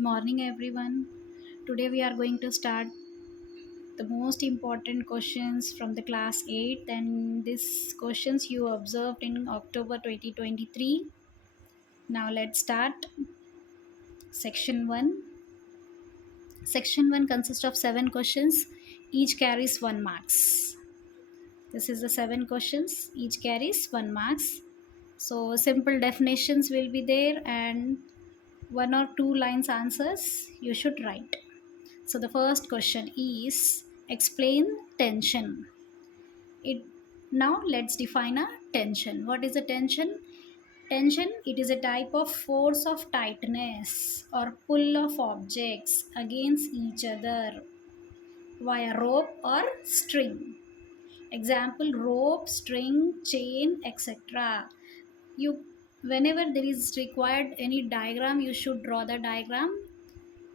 morning, everyone. Today we are going to start the most important questions from the class 8, and these questions you observed in October 2023. Now let's start section 1. Section 1 consists of 7 questions, each carries 1 marks. This is the 7 questions, each carries 1 marks. So simple definitions will be there and 1 or 2 lines answers you should write. So the first question is explain tension. It Now let's define a tension. What is a tension? Tension, it is a type of force of tightness or pull of objects against each other via rope or string. Example, rope, string, chain, etc. You Whenever there is required any diagram, you should draw the diagram.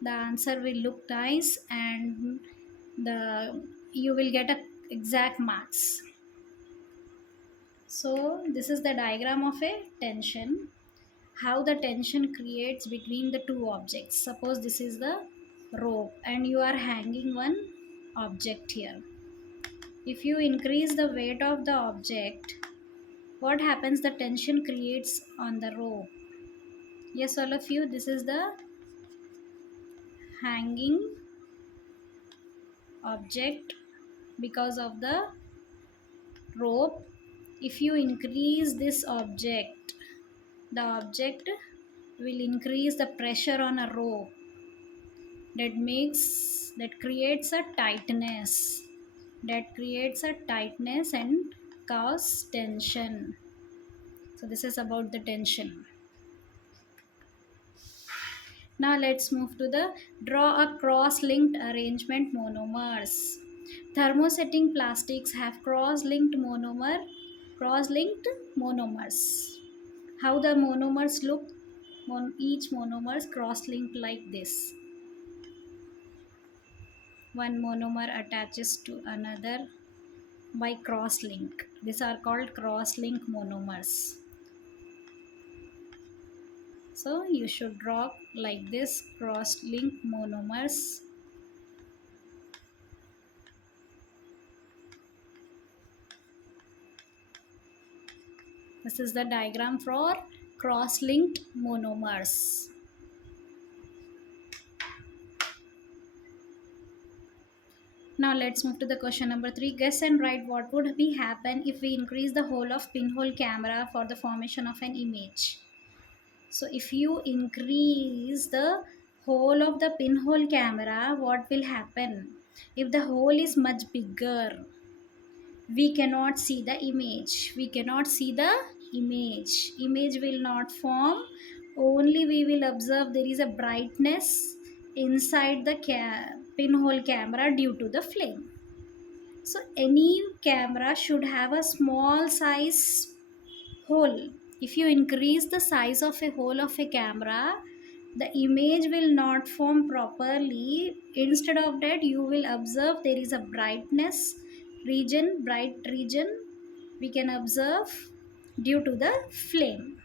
The answer will look nice and the you will get a exact marks. So this is the diagram of a tension, how the tension creates between the two objects. Suppose this is the rope and you are hanging one object here. If you increase the weight of the object, what happens? The tension creates on the rope. Yes, all of you, this is the hanging object because of the rope. If you increase this object, the object will increase the pressure on a rope. That creates a tightness and cause tension. So this is about the tension. Now let's move to the draw a cross-linked arrangement monomers. Thermosetting plastics have cross-linked monomers. How the monomers look? Each monomer is cross-linked like this. One monomer attaches to another by cross-link. These are called cross-link monomers. So you should draw like this, cross-link monomers. This is the diagram for cross-linked monomers. Now let's move to the question number 3. Guess and write what would be happen if we increase the hole of pinhole camera for the formation of an image. So if you increase the hole of the pinhole camera, what will happen? If the hole is much bigger, we cannot see the image. Image will not form. Only we will observe there is a brightness inside the pinhole camera due to the flame. So any camera should have a small size hole. If you increase the size of a hole of a camera, the image will not form properly. Instead of that, you will observe there is a bright region we can observe due to the flame.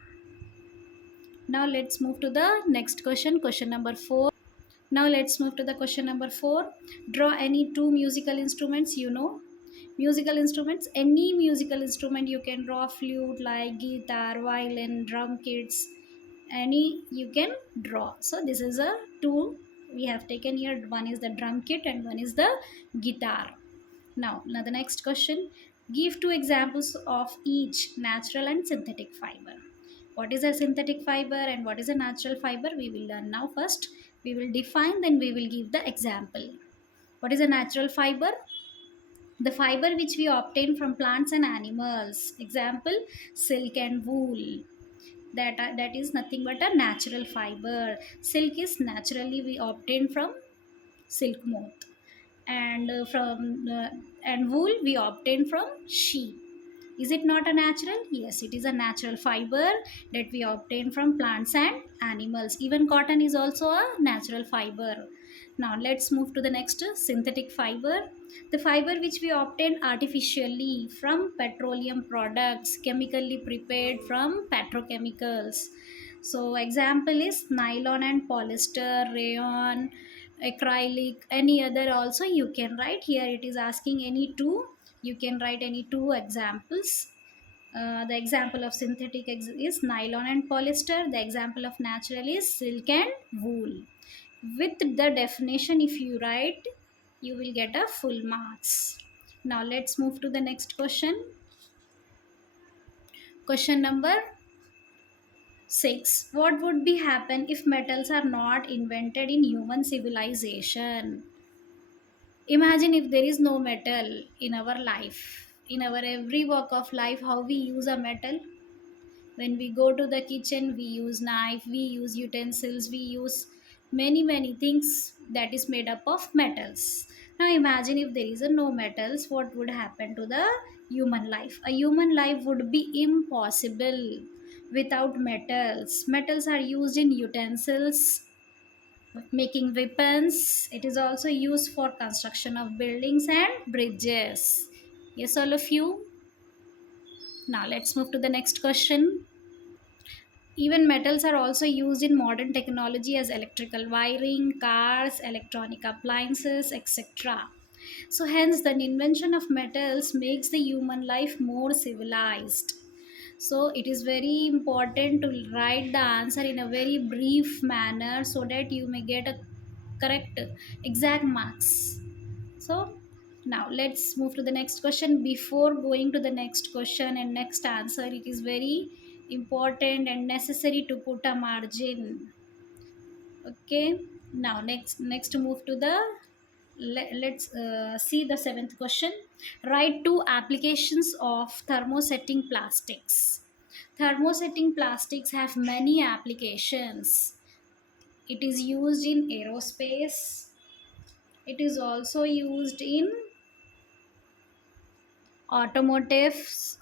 Now let's move to the next question number 4. Now let's move to the question number 4. Draw any two musical instruments. Musical instruments, any musical instrument you can draw. Flute, like guitar, violin, drum kits, any you can draw. So this is a two we have taken here. One is the drum kit and one is the guitar. Now the next question. Give two examples of each natural and synthetic fiber. What is a synthetic fiber and what is a natural fiber? We will learn now. First we will define, then we will give the example. What is a natural fiber? The fiber which we obtain from plants and animals. Example, silk and wool. That is nothing but a natural fiber. Silk is naturally we obtain from silk moth, and and wool we obtain from sheep. Is it not a natural? Yes, it is a natural fiber that we obtain from plants and animals. Even cotton is also a natural fiber. Now let's move to the next, synthetic fiber. The fiber which we obtain artificially from petroleum products, chemically prepared from petrochemicals. So example is nylon and polyester, rayon, acrylic, any other also you can write. Here it is asking any two. You can write any two examples. The example of synthetic is nylon and polyester. The example of natural is silk and wool. With the definition, if you write, you will get a full marks. Now let's move to the next question. Question number 6. What would be happen if metals are not invented in human civilization? Imagine if there is no metal in our life. In our every walk of life, how we use a metal? When we go to the kitchen, we use knife, we use utensils, we use many things that is made up of metals. Now imagine if there is a no metals, what would happen to the human life? A human life would be impossible without metals. Metals are used in utensils, making weapons. It is also used for construction of buildings and bridges. Yes, all of you. Now let's move to the next question. Even metals are also used in modern technology as electrical wiring, cars, electronic appliances, etc. So, hence, the invention of metals makes the human life more civilized. So, it is very important to write the answer in a very brief manner so that you may get a correct exact marks. So now let's move to the next question. Before going to the next question and next answer, it is very important and necessary to put a margin. Okay. Now next move to the let's see the seventh question. Write two applications of thermosetting plastics. Thermosetting plastics have many applications. It is used in aerospace. It is also used in automobiles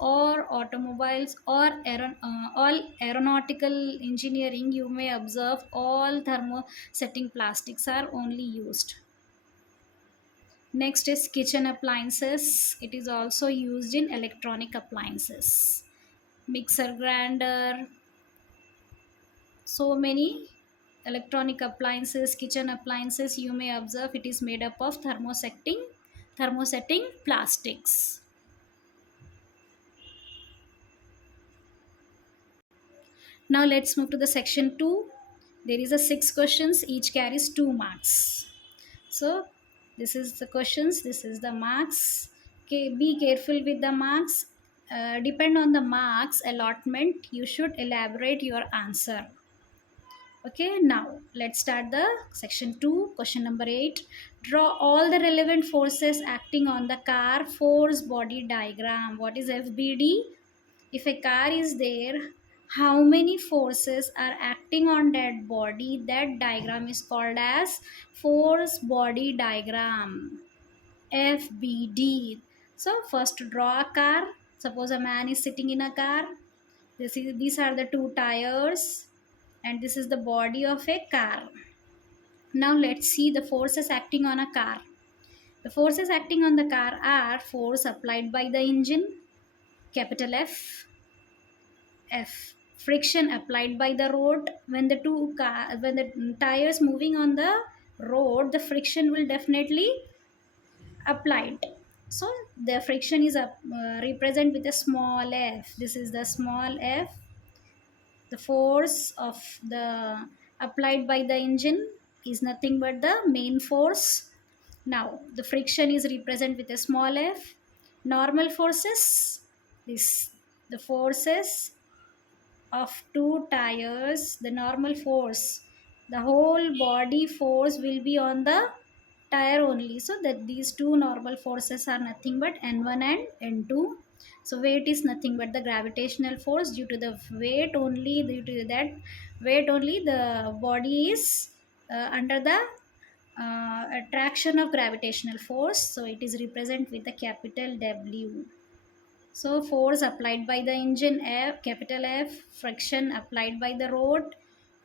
or all aeronautical engineering. You may observe all thermosetting plastics are only used. Next is kitchen appliances. It is also used in electronic appliances, mixer, grinder, so many electronic appliances, kitchen appliances. You may observe it is made up of thermosetting plastics. Now let's move to the section 2. There is a 6 questions, each carries 2 marks. So this is the questions, this is the marks. Okay, be careful with the marks. Depend on the marks allotment, you should elaborate your answer. Okay, now let's start the section 2. Question number 8. Draw all the relevant forces acting on the car force body diagram. What is FBD? If a car is there, how many forces are acting on that body? That diagram is called as force body diagram, FBD. So first draw a car. Suppose a man is sitting in a car. These are the two tires and this is the body of a car. Now let's see the forces acting on a car. The forces acting on the car are force applied by the engine, capital F. Friction applied by the road. When when the tires moving on the road, the friction will definitely applied. So the friction is represent with a small f. This is the small f. The force of the applied by the engine is nothing but the main force. Now the friction is represent with a small f. Normal forces, this the forces of two tires, the normal force, the whole body force will be on the tire only. So that these two normal forces are nothing but N1 and N2. So weight is nothing but the gravitational force. Due to the weight only, due to that weight only, the body is under the attraction of gravitational force. So it is represent with the capital W. So force applied by the engine F, capital F, friction applied by the road,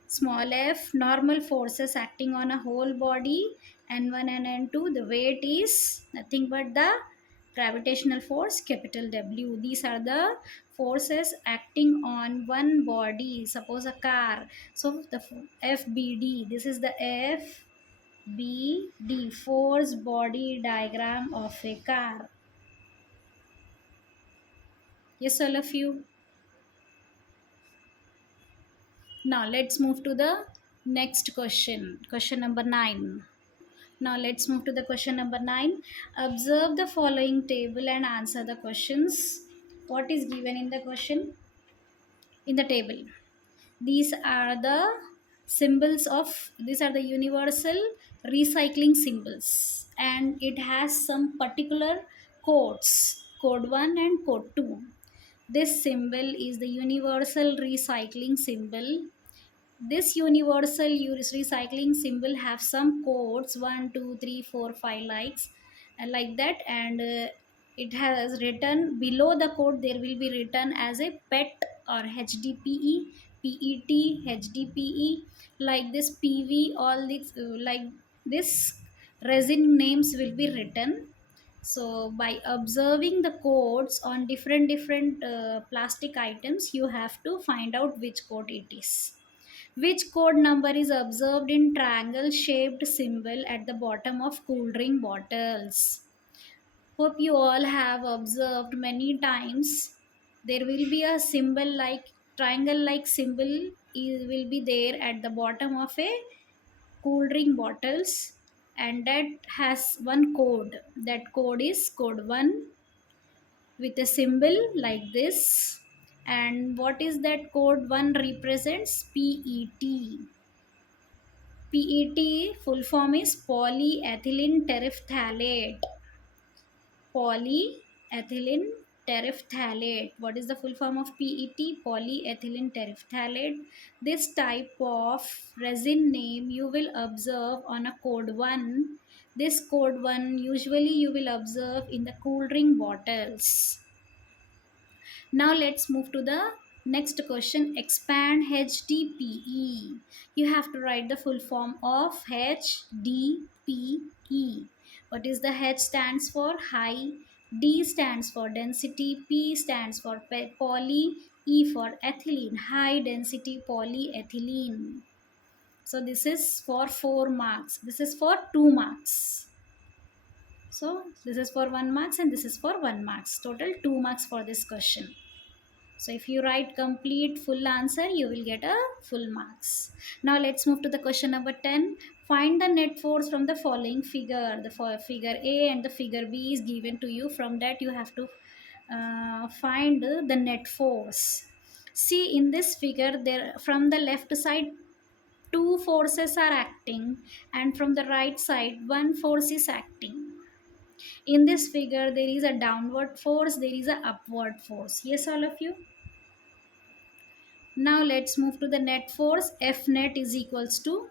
small f, normal forces acting on a whole body, N1 and N2. The weight is nothing but the gravitational force capital W. These are the forces acting on one body, suppose a car. So the FBD, this is the FBD, force body diagram of a car. Yes, all of you. Now let's move to the next question, question number 9. Now let's move to the question number 9. Observe the following table and answer the questions. What is given in the question? In the table. These are the symbols of, these are the universal recycling symbols, and it has some particular codes, code 1 and code 2. This symbol is the universal recycling symbol. This universal recycling symbol have some codes 1 2 3 4 5 likes like that, and it has written below the code, there will be written as a pet or HDPE, PET, HDPE, like this PV, all this like this resin names will be written. So by observing the codes on different plastic items, you have to find out which code it is. Which code number is observed in triangle shaped symbol at the bottom of cool drink bottles? Hope you all have observed many times. There will be a symbol like triangle like symbol will be there at the bottom of a cool drink bottles, and that has one code. That code is code 1 with a symbol like this. And what is that code 1 represents? PET. PET full form is polyethylene terephthalate. Polyethylene terephthalate. What is the full form of PET? Polyethylene terephthalate. This type of resin name you will observe on a code 1. This code 1 usually you will observe in the cool drink bottles. Now let's move to the next question. Expand HDPE. You have to write the full form of HDPE. What is the H stands for? High, D stands for density, P stands for poly, E for ethylene, high density polyethylene. So this is for 4 marks. This is for 2 marks. So this is for 1 marks and this is for 1 marks. Total 2 marks for this question. So if you write complete full answer, you will get a full marks. Now let's move to the question number 10. Find the net force from the following figure. The figure A and the figure B is given to you. From that you have to find the net force. See, in this figure, there from the left side, two forces are acting, and from the right side, one force is acting. In this figure, there is a downward force, there is a upward force. Yes, all of you? Now let's move to the net force. F net is equals to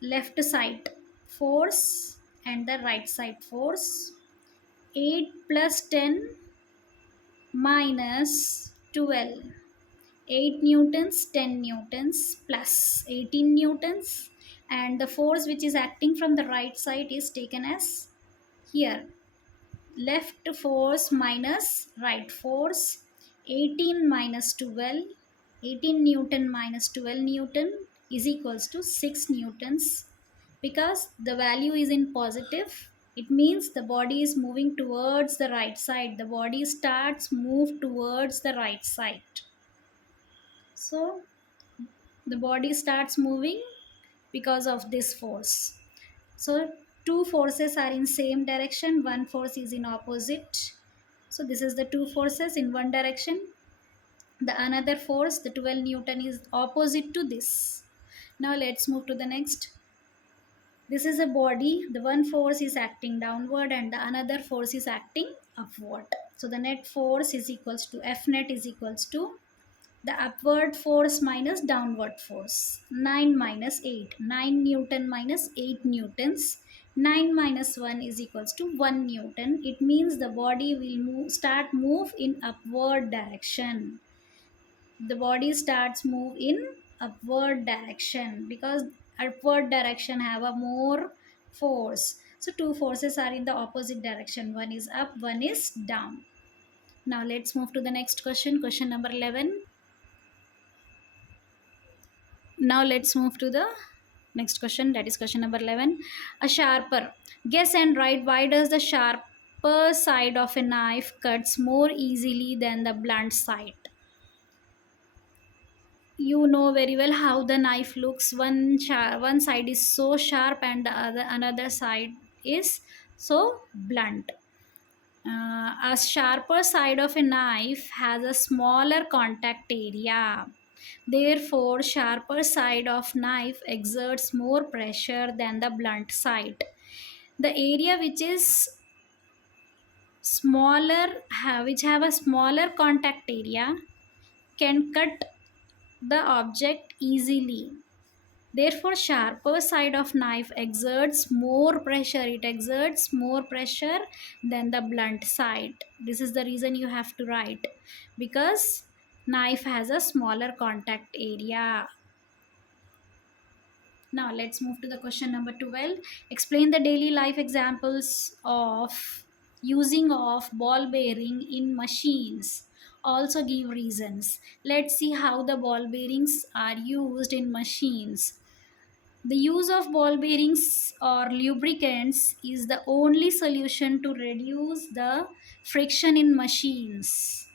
left side force and the right side force. 8 plus 10 minus 12. 8 newtons, 10 newtons plus 18 newtons, and the force which is acting from the right side is taken as here, left force minus right force. 18 minus 12, 18 newton minus 12 newton is equals to 6 newtons. Because the value is in positive, it means the body is moving towards the right side. The body starts move towards the right side. So the body starts moving because of this force. So two forces are in same direction, one force is in opposite. So this is the two forces in one direction. The another force, the 12 newton, is opposite to this. Now let's move to the next. This is a body, the one force is acting downward and the another force is acting upward. So the net force is equals to F net is equals to the upward force minus downward force. 9 minus 8. 9 newton minus 8 newtons. 9 minus 1 is equals to 1 newton. It means the body will move in upward direction. The body starts move in upward direction because upward direction have a more force. So two forces are in the opposite direction. One is up, one is down. Now let's move to the next question. Question number 11. Now let's move to the next question, that is question number 11. A sharper. Guess and write, why does the sharper side of a knife cuts more easily than the blunt side? You know very well how the knife looks. One side is so sharp and the another side is so blunt. A sharper side of a knife has a smaller contact area. Therefore, sharper side of knife exerts more pressure than the blunt side. The area which is smaller, which have a smaller contact area, can cut the object easily. Therefore, sharper side of knife exerts more pressure. It exerts more pressure than the blunt side. This is the reason you have to write, because knife has a smaller contact area. Now let's move to the question number 12. Explain the daily life examples of using of ball bearing in machines. Also give reasons. Let's see how the ball bearings are used in machines. The use of ball bearings or lubricants is the only solution to reduce the friction in machines.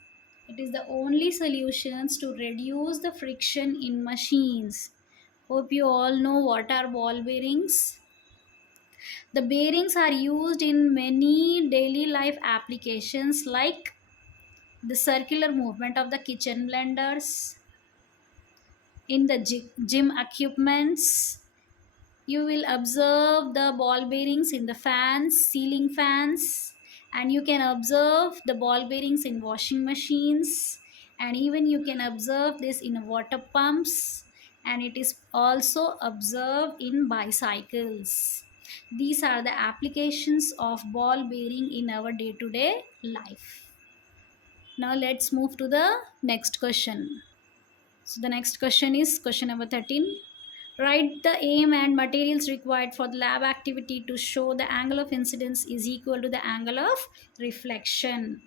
It is the only solutions to reduce the friction in machines. Hope you all know what are ball bearings. The bearings are used in many daily life applications like the circular movement of the kitchen blenders, in the gym equipments. You will observe the ball bearings in the fans, ceiling fans, and you can observe the ball bearings in washing machines, and even you can observe this in water pumps, and it is also observed in bicycles. These are the applications of ball bearing in our day-to-day life. Now let's move to the next question. So the next question is question number 13. Write the aim and materials required for the lab activity to show the angle of incidence is equal to the angle of reflection.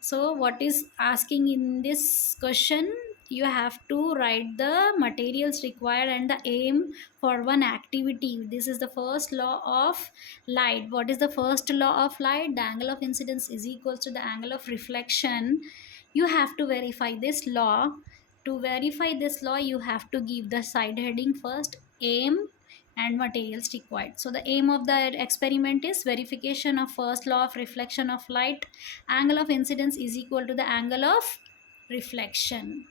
So what is asking in this question? You have to write the materials required and the aim for one activity. This is the first law of light. What is the first law of light? The angle of incidence is equal to the angle of reflection. You have to verify this law. To verify this law, you have to give the side heading first, aim and materials required. So the aim of the experiment is verification of first law of reflection of light. Angle of incidence is equal to the angle of reflection.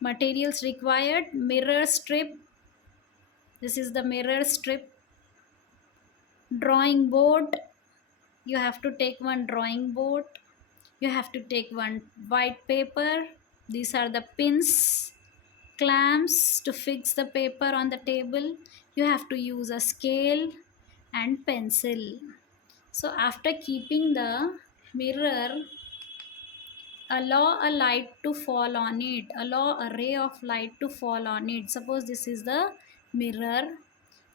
Materials required, mirror strip. This is the mirror strip. Drawing board. You have to take one drawing board. You have to take one white paper. These are the pins, clamps to fix the paper on the table. You have to use a scale and pencil. So after keeping the mirror, allow a light to fall on it. Allow a ray of light to fall on it. Suppose this is the mirror.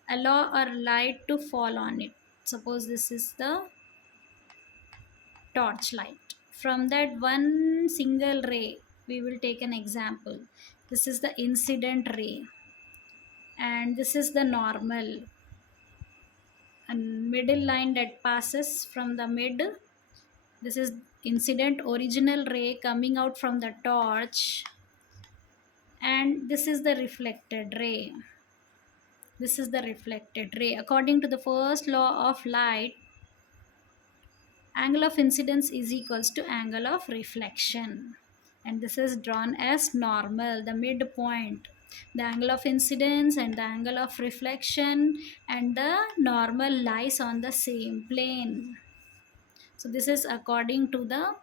Allow a light to fall on it. Suppose this is the torchlight. From that one single ray, we will take an example. This is the incident ray, and this is the normal. And middle line that passes from the mid. This is incident original ray coming out from the torch, and this is the reflected ray. This is the reflected ray. According to the first law of light, angle of incidence is equals to angle of reflection, and this is drawn as normal, the midpoint. The angle of incidence and the angle of reflection and the normal lies on the same plane. So this is according to the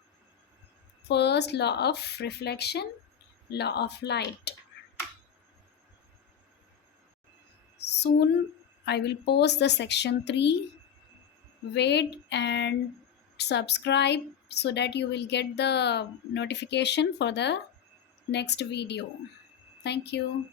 first law of reflection, law of light. Soon I will post the section 3. Wait and subscribe so that you will get the notification for the next video. Thank you.